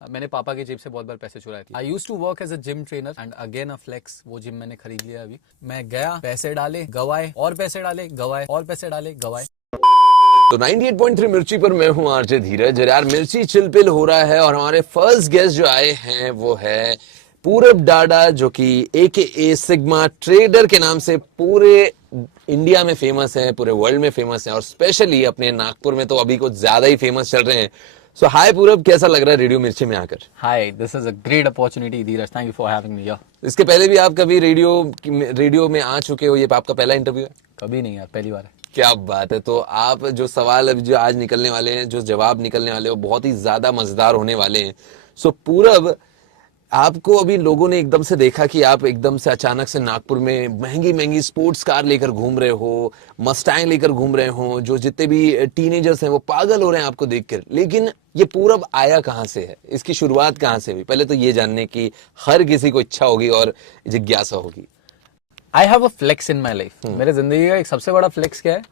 मैंने पापा की जेब से बहुत बार पैसे चुराए थे। I used to work as a gym trainer and again a flex, वो जिम मैंने खरीद लिया अभी। मैं गया, पैसे डाले, गवाए, और पैसे डाले, गवाए, और पैसे डाले, गवाए। तो 98.3 मिर्ची पर मैं हूं आरजे धीरज। यार मिर्ची चिलपिल हो रहा है और हमारे फर्स्ट गेस्ट जो आए हैं वो है पूरब डाडा, जो कि AKA सिग्मा ट्रेडर के नाम से पूरे इंडिया में फेमस है, पूरे वर्ल्ड में फेमस है और स्पेशली अपने नागपुर में तो अभी कुछ ज्यादा ही फेमस चल रहे हैं। सो हाय पूरब, कैसा लग रहा है रेडियो मिर्ची में आकर? Hi, this is a great opportunity Dheeraj, thank you for having me here. इसके पहले भी आप कभी रेडियो में आ चुके हो? ये आपका पहला इंटरव्यू है? कभी नहीं यार, पहली बार है। क्या बात है। तो आप जो सवाल अभी जो आज निकलने वाले हैं, जो जवाब निकलने वाले हैं, वो बहुत ही ज्यादा मजेदार होने वाले हैं। सो पूरब, आपको अभी लोगों ने एकदम से देखा कि आप एकदम से अचानक से नागपुर में महंगी महंगी स्पोर्ट्स कार लेकर घूम रहे हो, मस्टैंग लेकर घूम रहे हो, जो जितने भी टीनेजर्स हैं वो पागल हो रहे हैं आपको देखकर। लेकिन ये पूरब आया कहाँ से है? इसकी शुरुआत कहाँ से हुई? पहले तो ये जानने की हर किसी को इच्छा होगी और जिज्ञासा होगी। I have a flex in my life. मेरे जिंदगी का एक सबसे बड़ा फ्लेक्स क्या है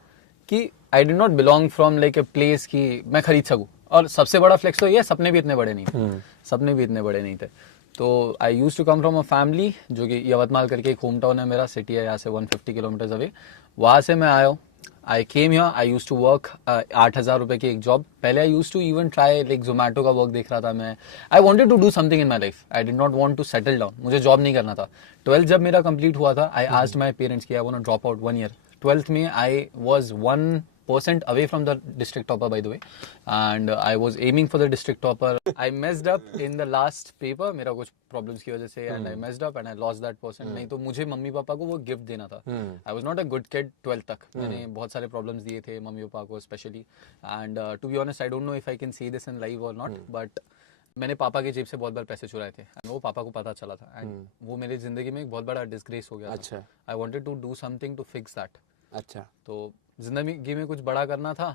कि I do not belong from like a place कि मैं खरीद सकूं। और सबसे बड़ा फ्लेक्स तो ये, सपने भी इतने बड़े नहीं थे। सपने भी इतने बड़े नहीं थे। तो I used to come from a family, जो कि यवतमाल करके एक होम टाउन है मेरा, सिटी है यहाँ से 150 किलोमीटर्स अवे। वहाँ से मैं आया हूँ। I came here, I used to work 8,000 रुपए की एक जॉब। पहले I used to even try like Zomato का वर्क देख रहा था मैं। I wanted to do something in my life, I did not want to settle down, मुझे जॉब नहीं करना था। 12th जब मेरा कंप्लीट हुआ था, आई आस्क्ड माई पेरेंट्स कि I want to drop out 1 year. 12th में I was 1% away from the district topper, by the way, and I was aiming for the district topper. I messed up in the last paper, मेरा कुछ problems की वजह से, and I messed up and I lost that percent. नहीं तो मुझे mummy papa को वो गिफ्ट देना था। I was not a good kid 12th तक। मैंने बहुत सारे problems दिए थे मम्मी पापा को especially, and to be honest I don't know if I can say this in live or not, but मैंने पापा की जेब से बहुत बार पैसे चुराए थे and वो पापा को पता चला था, and वो मेरी जिंदगी में एक बहुत बड़ा डिस्ग्रेस हो गया था। अच्छा। I wanted to do something to fix that। अच्छा। तो जिंदगी में कुछ बड़ा करना था।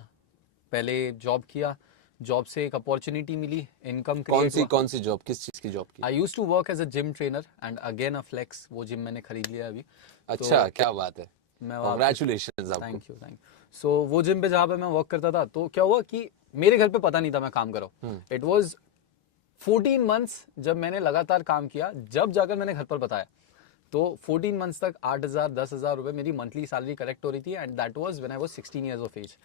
पहले जॉब किया, जॉब से एक अपॉर्चुनिटी मिली, इनकम क्रिएट हुआ। कौन सी जॉब, किस चीज की जॉब की? I used to work as a gym trainer and again a flex, वो जिम मैंने खरीद लिया अभी। अच्छा, क्या बात है, मैं कांग्रेचुलेशंस आपको। Thank you. सो वो जिम पे जहाँ पे मैं वर्क करता था, तो क्या हुआ कि मेरे घर पे पता नहीं था मैं काम कर रहा हूँ। इट वॉज 14 मंथ्स जब मैंने लगातार काम किया, जब जाकर मैंने घर पर बताया। तो 14 मंथ्स तक 8,000 10,000 रुपए मेरी मंथली सैलरी कलेक्ट हो रही थी, and that was when I was 16 years of age.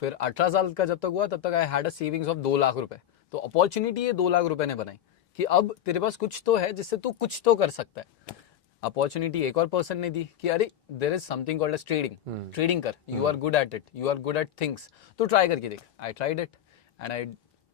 फिर 18 साल का जब तक हुआ, तब तक I had a savings of 2 lakh रुपए। तो अपॉर्चुनिटी ये 2 लाख रुपए ने बनाई कि अब तेरे पास कुछ तो है जिससे तू कुछ तो कर सकता है। अपॉर्चुनिटी एक और पर्सन ने दी कि अरे there is something called as trading, trading कर, you are good at it, you are good at things, तो ट्राई करके देख। I tried it and I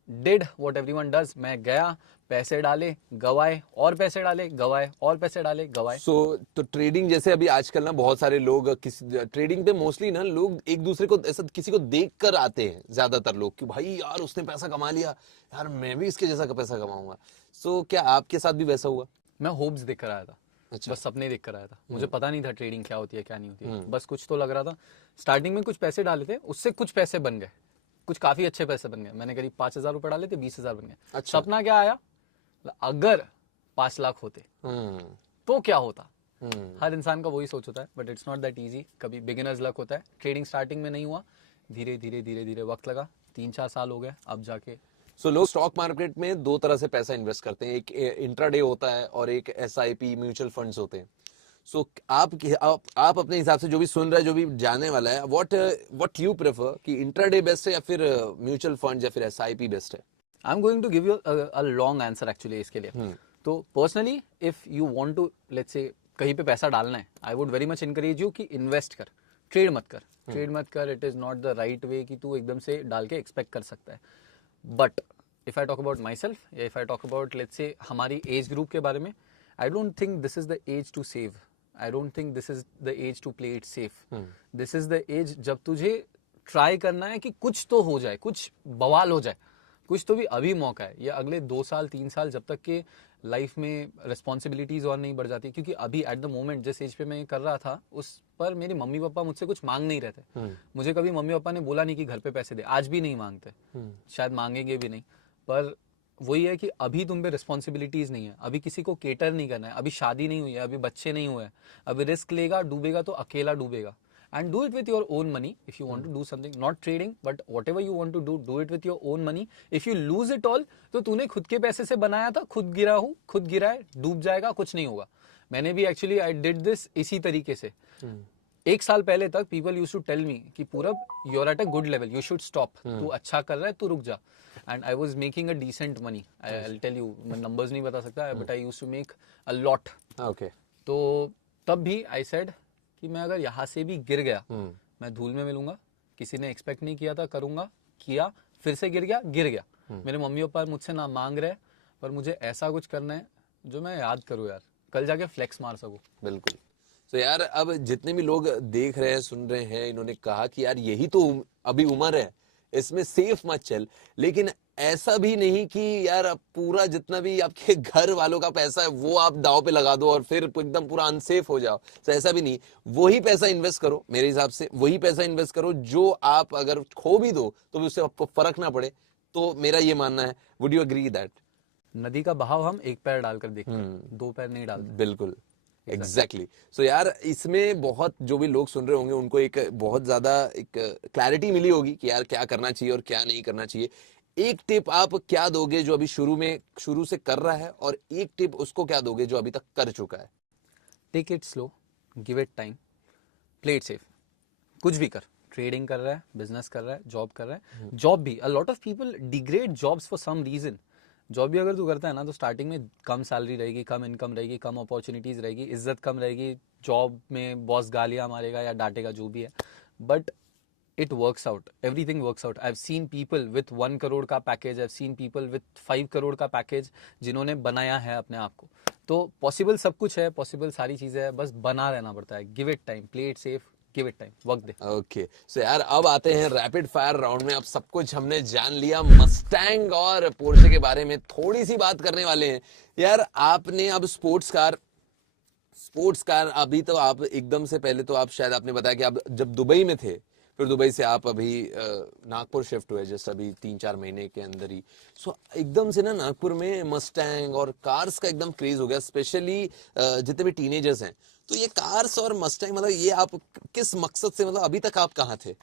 did what everyone does. मैं गया, पैसे डाले, गवाए, और पैसे डाले, गवाए, और पैसे डाले, गवाए। तो ट्रेडिंग, जैसे अभी आजकल ना बहुत सारे लोग किसी ट्रेडिंग पे मोस्टली ना लोग एक दूसरे को ऐसा किसी को देख कर आते हैं, ज्यादातर लोग, कि भाई यार उसने पैसा कमा लिया, यार मैं भी इसके जैसा का पैसा कमाऊंगा। सो क्या आपके साथ भी वैसा हुआ? मैं होप्स देख कर आया था। अच्छा। बस सपने देख कर आया था। मुझे पता नहीं था ट्रेडिंग क्या होती है क्या नहीं होती है, बस कुछ तो लग रहा था। स्टार्टिंग में कुछ पैसे डाले थे, उससे कुछ पैसे बन गए, कुछ काफी अच्छे पैसे बन गए। मैंने करीब 5,000 रुपए डाले थे, 20,000 बन गए। अच्छा। सपना क्या आया, अगर 5 लाख होते तो क्या होता। हर इंसान का वही सोच होता है, but it's not that easy. कभी बिगिनर्स लक होता है। ट्रेडिंग स्टार्टिंग में नहीं हुआ, धीरे धीरे धीरे धीरे वक्त लगा, 3-4 साल हो गए अब जाके। सो लोग स्टॉक मार्केट में दो तरह से पैसा इन्वेस्ट करते हैं, एक इंट्राडे होता है और एक SIP म्यूचुअल फंड्स होते हैं। सो आप अपने हिसाब से, जो भी सुन रहा है, जो भी जानने वाला है, व्हाट यू प्रेफर, कि इंट्राडे बेस्ट है या फिर म्यूचुअल फंड या फिर SIP बेस्ट है? I am going to give you a long answer actually इसके लिए। तो personally if you want to let's say कहीं पे पैसा डालना है, I would very much encourage you कि इन्वेस्ट कर, ट्रेड मत कर। ट्रेड मत कर, it is not the right way कि तू एकदम से डाल के एक्सपेक्ट कर सकता है। But if I talk about myself, या if I talk about let's say हमारी एज ग्रुप के बारे में, I don't think this is the age to save. I don't think this is the age to play it safe. This is the age जब तुझे try करना है कि कुछ तो हो जाए, कुछ बवाल हो जाए, कुछ तो भी। अभी मौका है, ये अगले 2 साल 3 साल जब तक के लाइफ में रिस्पॉन्सिबिलिटीज और नहीं बढ़ जाती। क्योंकि अभी एट द मोमेंट जिस एज पे मैं कर रहा था, उस पर मेरे मम्मी पापा मुझसे कुछ मांग नहीं रहे थे। मुझे कभी मम्मी पापा ने बोला नहीं कि घर पे पैसे दे, आज भी नहीं मांगते, शायद मांगेंगे भी नहीं। पर वही है कि अभी तुम पे रिस्पॉन्सिबिलिटीज नहीं है, अभी किसी को केटर नहीं करना है, अभी शादी नहीं हुई है, अभी बच्चे नहीं हुए हैं, अभी रिस्क लेगा डूबेगा तो अकेला डूबेगा। and do it with your own money. If you want to do something, not trading, but whatever you want to do it with your own money. If you lose it all, तो तूने खुद के पैसे से बनाया था, खुद गिरा है, डूब जाएगा, कुछ नहीं होगा. मैंने भी एक्चुअली आई डिड दिस इसी तरीके से. एक साल पहले तक people used to tell me कि Purab you are at a good level, you should stop, तू अच्छा कर रहा है, तू रुक जा. And I was making a decent money. I will tell you, मैं नंबर्स नहीं बता सकता, but I used to make a lot. Okay. तो तब भी आई सेड कि मैं अगर यहाँ से भी गिर गया, मैं धूल में मिलूंगा. किसी ने एक्सपेक्ट नहीं किया था, करूंगा, किया, फिर से गिर गया. मेरे मम्मी पापा मुझसे ना मांग रहे, पर मुझे ऐसा कुछ करना है जो मैं याद करूँ यार, कल जाके फ्लेक्स मार सकूं. बिल्कुल. तो यार अब जितने भी लोग देख रहे हैं, सुन रहे हैं, इन्होंने कहा कि यार यही तो अभी उम्र है, इसमें सेफ मत चल. लेकिन ऐसा भी नहीं कि यार अब पूरा जितना भी आपके घर वालों का पैसा है वो आप दाव पे लगा दो और फिर एकदम पूरा अनसेफ हो जाओ. तो ऐसा भी नहीं. वही पैसा इन्वेस्ट करो, मेरे हिसाब से वही पैसा इन्वेस्ट करो जो आप अगर खो भी दो तो भी उससे आपको फर्क ना पड़े. तो मेरा ये मानना है. Would you agree that? नदी का बहाव हम एक पैर डालकर देखते हैं, दो पैर नहीं डालते. बिल्कुल. एग्जैक्टली. सो यार इसमें बहुत जो भी लोग सुन रहे होंगे उनको एक बहुत ज्यादा एक क्लैरिटी मिली होगी कि यार क्या करना चाहिए और क्या नहीं करना चाहिए. एक टिप आप क्या दोगे जो अभी शुरू से कर रहा है, और एक टिप उसको क्या दोगे जो अभी तक कर चुका है? Take it slow, give it time, play it safe. कुछ भी कर, ट्रेडिंग कर रहा है, बिजनेस कर रहा है, जॉब कर रहा है. जॉब भी, a lot of people degrade jobs for some reason. Job भी अगर तू करता है ना, तो स्टार्टिंग में कम सैलरी रहेगी, कम इनकम रहेगी, कम अपॉर्चुनिटीज रहेगी, इज्जत कम रहेगी, जॉब में बॉस गालियां मारेगा या डांटेगा, जो भी है. But it works out, everything works out. I've seen people with 1 crore का package, I've seen people with 5 crore का पैकेज जिन्होंने बनाया है अपने आप को. तो पॉसिबल सब कुछ है, पॉसिबल सारी चीजें है, बस बना रहना पड़ता है. Give it time, play it safe, give it time, वक्त दे. ओके. सो यार अब आते हैं रैपिड फायर राउंड में. अब सब कुछ हमने जान लिया. मस्टैंग और पोर्शे के बारे में थोड़ी सी बात करने वाले हैं. यार आपने अब स्पोर्ट्स कार अभी तो आप एकदम से पहले तो आप शायद आपने बताया कि आप जब दुबई में थे, फिर दुबई से आप अभी नागपुर शिफ्ट हुए जस्ट अभी 3-4 महीने के अंदर ही. सो एकदम से ना नागपुर में मस्टैंग और कार्स का एकदम क्रेज हो गया, स्पेशली जितने भी टीनेजर्स हैं. तो ये कार्स और मस्टैंग, मतलब ये आप किस मकसद से, मतलब अभी तक आप कहाँ थे?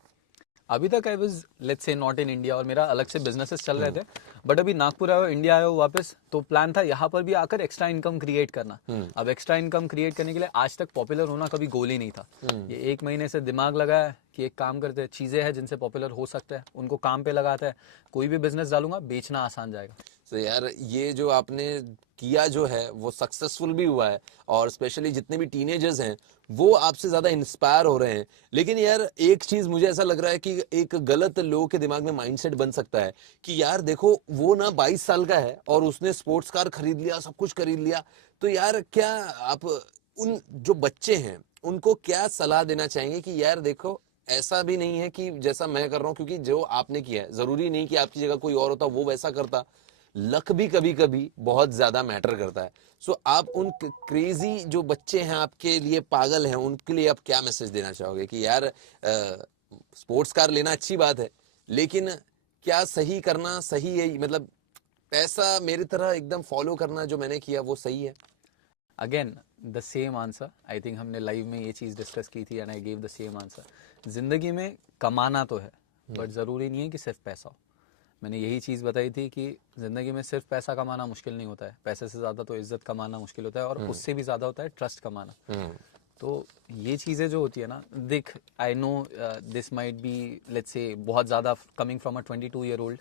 अभी तक I was let's say not in India, और मेरा अलग से बिजनेसेस चल रहे थे. बट अभी नागपुर आया, इंडिया आया वापस, तो प्लान था यहाँ पर भी आकर एक्स्ट्रा इनकम क्रिएट करना. अब एक्स्ट्रा इनकम क्रिएट करने के लिए आज तक पॉपुलर होना कभी गोल ही नहीं था. ये 1 महीने से दिमाग लगाया कि एक काम करते हैं, चीजें हैं जिनसे पॉपुलर हो सकता है, उनको काम पे लगाते हैं. कोई भी बिजनेस डालूंगा, बेचना आसान जाएगा. तो यार ये जो आपने किया जो है वो सक्सेसफुल भी हुआ है, और स्पेशली जितने भी टीनेजर्स हैं वो आपसे ज्यादा इंस्पायर हो रहे हैं. लेकिन यार एक चीज मुझे ऐसा लग रहा है कि एक गलत लोगों के दिमाग में माइंडसेट बन सकता है कि यार देखो वो ना 22 साल का है और उसने स्पोर्ट्स कार खरीद लिया, सब कुछ खरीद लिया. तो यार क्या आप उन जो बच्चे हैं उनको क्या सलाह देना चाहेंगे कि यार देखो ऐसा भी नहीं है कि जैसा मैं कर रहा हूं, क्योंकि जो आपने किया है जरूरी नहीं कि आपकी जगह कोई और होता वो वैसा करता. लक भी कभी कभी बहुत ज्यादा मैटर करता है. सो आप उन क्रेजी जो बच्चे हैं आपके लिए पागल हैं, उनके लिए आप क्या मैसेज देना चाहोगे कि यार स्पोर्ट्स कार लेना अच्छी बात है, लेकिन क्या सही करना सही है, मतलब पैसा मेरी तरह एकदम फॉलो करना जो मैंने किया वो सही है? Again the same answer. I think हमने लाइव में ये चीज डिस्कस की थी and I gave the same answer. जिंदगी में कमाना तो है, बट जरूरी नहीं है कि सिर्फ पैसा हो. मैंने यही चीज़ बताई थी कि ज़िंदगी में सिर्फ पैसा कमाना मुश्किल नहीं होता है. पैसे से ज़्यादा तो इज्जत कमाना मुश्किल होता है, और उससे भी ज़्यादा होता है ट्रस्ट कमाना. तो ये चीज़ें जो होती है ना, देख I know this might be let's say बहुत ज़्यादा coming from a 22 year old,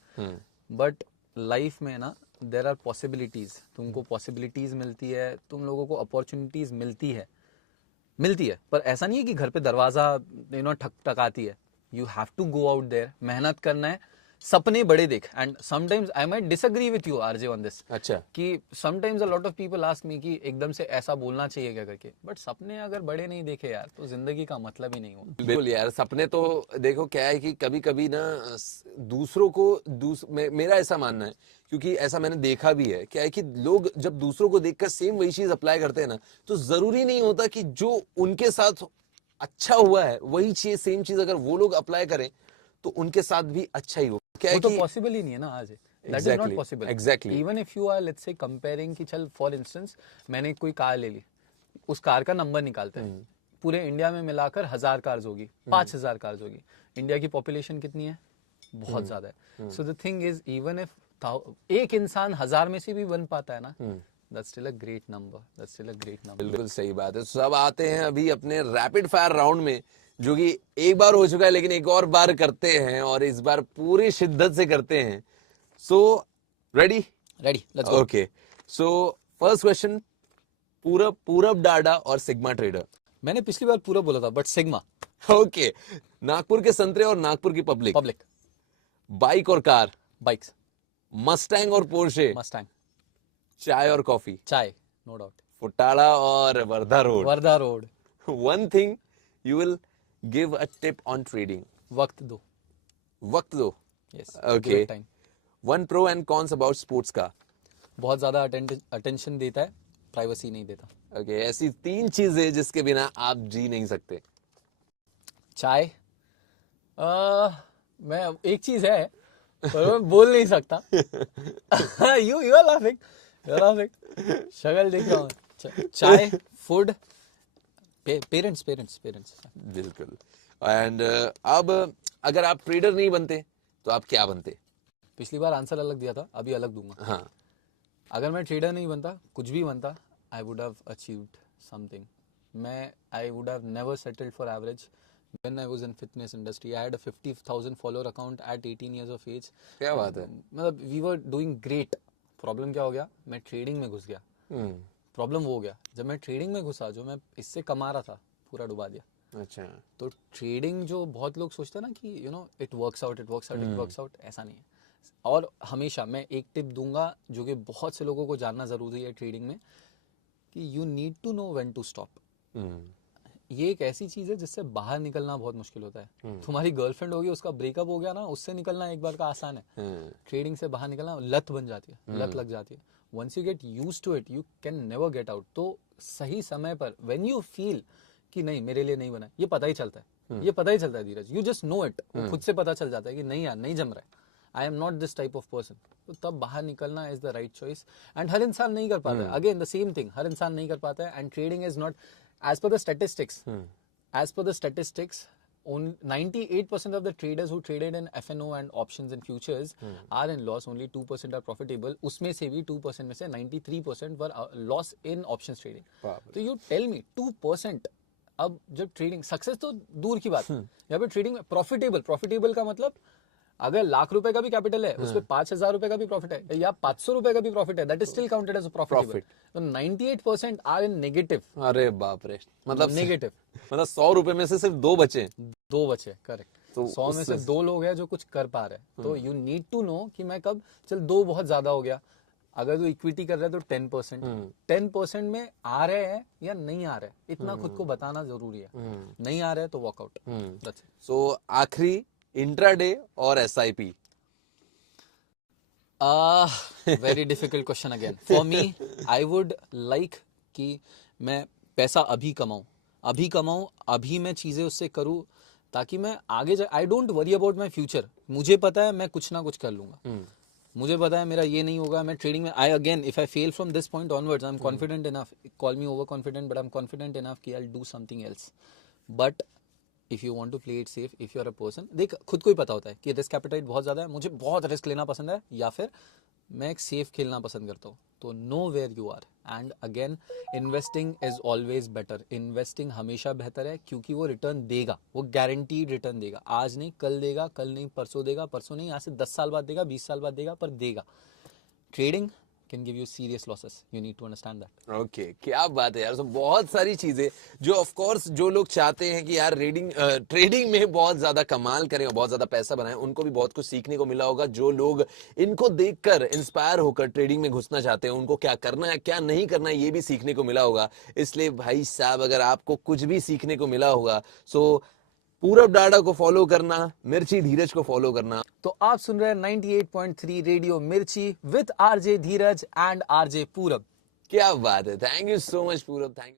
but life में ना देयर आर पॉसिबिलिटीज़. तुमको पॉसिबिलिटीज़ मिलती है, तुम लोगों को अपॉर्चुनिटीज़ मिलती है, पर ऐसा नहीं है कि घर पे दरवाज़ा ठक टकाती है. You have to go out there, मेहनत करना है, सपने बड़े देख. And sometimes I might disagree with you RJ on this. अच्छा. कि sometimes a lot of people ask me कि एकदम से ऐसा बोलना चाहिए क्या करके, बट सपने अगर बड़े नहीं देखे यार तो जिंदगी का मतलब ही नहीं हो. बिल्कुल यार, सपने तो देखो क्या है कि कभी कभी ना दूसरों को मेरा ऐसा मानना है, क्योंकि ऐसा मैंने देखा भी है, क्या है कि लोग जब दूसरों को देखकर सेम वही चीज अप्लाई करते हैं ना, तो जरूरी नहीं होता कि जो उनके साथ अच्छा हुआ है वही चीज सेम चीज अगर वो लोग अप्लाई करें तो उनके साथ भी अच्छा ही हो. क्या है तो कि पॉसिबल ही नहीं है ना आज. That is not possible. Exactly. Even if you are let's say comparing कि चल for instance मैंने कोई कार ले ली, उस कार का नंबर निकालते हैं, पूरे इंडिया में मिलाकर 1000 कार्स होगी, 5000 कार्स होगी। इंडिया की पॉपुलेशन कितनी है? बहुत ज्यादा है। So the thing is, even if एक इंसान 1000 में से भी बन पाता है ना, that's still a great number, that's still a great number. बिल्कुल सही बात है। सब आते हैं अभी अपने रैपिड फायर राउंड में, जो कि एक बार हो चुका है लेकिन एक और बार करते हैं, और इस बार पूरी शिद्दत से करते हैं। So ready? Ready, let's go. Okay, so first question, पूरब डाडा और सिग्मा ट्रेडर? मैंने पिछली बार पूरा बोला था, बट सिग्मा। ओके, नागपुर के संतरे और नागपुर की पब्लिक? पब्लिक। बाइक और कार? बाइक्स। मस्टैंग और पोर्शे? मस्टैंग। चाय और कॉफी? चाय, नो डाउट। फुटाड़ा और Wardha road? Wardha road. One thing you will give a tip on trading? वक्त दो। वक्त दो। Yes, okay, time. One pro and cons about sports का? बहुत ज्यादा अटेंशन देता है, प्राइवेसी नहीं देता। ओके, ऐसी 3 चीजें जिसके बिना आप जी नहीं सकते? चाय, मैं एक चीज है पर मैं बोल नहीं सकता। यू आर लाफिंग, शक्ल देख रहा हूँ। चाय, फूड, पेरेंट्स। बिल्कुल। एंड अब अगर आप ट्रेडर नहीं बनते तो आप क्या बनते? पिछली बार आंसर अलग दिया था, अभी अलग दूंगा। हाँ, अगर मैं ट्रेडर नहीं बनता, कुछ भी बनता, I would have achieved something. I would have never settled for average. When I was in fitness industry, I had a 50,000 follower account at 18 years of age. क्या बात है। मतलब we were doing great. Problem क्या हो गया? मैं trading में घुस गया। प्रॉब्लम वो हो गया, जब मैं ट्रेडिंग में घुसा, जो मैं इससे कमा रहा था, पूरा डुबा दिया। अच्छा, तो ट्रेडिंग, जो बहुत लोग सोचते हैं ना कि इट वर्क्स आउट, ऐसा नहीं है। और हमेशा मैं एक टिप दूंगा जो कि बहुत से लोगों को जानना जरूरी है ट्रेडिंग में, कि you need to know when to stop. ये एक ऐसी चीज है जिससे बाहर निकलना बहुत मुश्किल होता है। तुम्हारी गर्लफ्रेंड होगी, उसका ब्रेकअप हो गया ना, उससे निकलना एक बार का आसान है। ट्रेडिंग से बाहर निकलना लत बन जाती है, लत लग जाती है। Once you get used to it, you can never get out. तो सही समय पर, व्हेन यू फील कि नहीं, मेरे लिए नहीं बना, ये पता ही चलता है, ये पता ही चलता है धीरज, यू जस्ट नो इट, खुद से पता चल जाता है कि नहीं यार, नहीं जम रहा है, I am not this type of person. तो तब बाहर निकलना is the right choice. And हर इंसान नहीं कर पाता है, अगेन द सेम थिंग, हर इंसान नहीं कर पाता है। And trading is not, as per the statistics, only 98% of the traders who traded in F&O and options and futures are in loss. Only 2% are profitable. उसमें से भी 2% में से 93% were loss in options trading. तो you tell me 2%, अब जब trading success तो दूर की बात है, यहाँ पे ट्रेडिंग में प्रॉफिटेबल का मतलब, अगर ₹1,00,000 का भी कैपिटल है, उस पे 5,000 रुपए का भी प्रॉफिट है, या 500 रुपए का भी प्रॉफिट है, that is still counted as profit. तो 98% आर इन नेगेटिव। अरे बाप रे, मतलब नेगेटिव, मतलब 100 रुपए में से सिर्फ 2 बचे। करेक्ट। तो 100 में से 2 लोग हैं जो कुछ कर पा रहे हैं। तो यू नीड टू नो कि मैं कब, चल 2 बहुत ज्यादा हो गया, अगर तू इक्विटी कर रहा है तो 10% में आ रहे हैं या नहीं आ रहे, इतना खुद को बताना जरूरी है। नहीं आ रहे है तो वॉकआउट। सो आखिरी, इंट्राडे और SIP? Very difficult question again for me. I would like कि मैं पैसा अभी कमाऊं, अभी मैं चीजें उससे करूं, ताकि मैं आगे जाए। I don't worry about my future. मुझे पता है मैं कुछ ना कुछ कर लूंगा, मुझे पता है मेरा ये नहीं होगा। मैं ट्रेडिंग में, if I fail from this point onwards, I am confident enough, call me over confident, but I am confident enough कि I will do something else. But if you want to play it safe, if you are a person, देख खुद को ही पता होता है कि risk appetite बहुत ज्यादा है, मुझे बहुत रिस्क लेना पसंद है, या फिर मैं एक सेफ खेलना पसंद करता हूँ। तो no where you are, and again investing is always better. Investing हमेशा बेहतर है, क्योंकि वो रिटर्न देगा, वो गारंटीड रिटर्न देगा। आज नहीं कल देगा, कल नहीं परसों देगा, परसों नहीं, आज से 10 साल बाद देगा, 20 साल बाद देगा, पर देगा। Trading can give you serious losses. You need to understand that. Okay, क्या बात है यार। तो बहुत सारी चीजें जो ऑफ कोर्स जो लोग चाहते हैं कि यार ट्रेडिंग में बहुत ज्यादा कमाल करें और बहुत ज्यादा पैसा बनाएं, उनको भी बहुत कुछ सीखने को मिला होगा। जो लोग इनको देखकर इंस्पायर होकर ट्रेडिंग में घुसना चाहते हैं, उनको क्या करना है क्या नहीं करना है ये भी सीखने को मिला होगा। इसलिए भाई साहब, अगर आपको कुछ भी सीखने को मिला होगा, सो पूरब डाडा को फॉलो करना, मिर्ची धीरज को फॉलो करना। तो आप सुन रहे हैं 98.3 रेडियो मिर्ची with RJ Dheeraj and RJ पूरब। क्या बात है। थैंक यू सो मच पूरब, थैंक यू।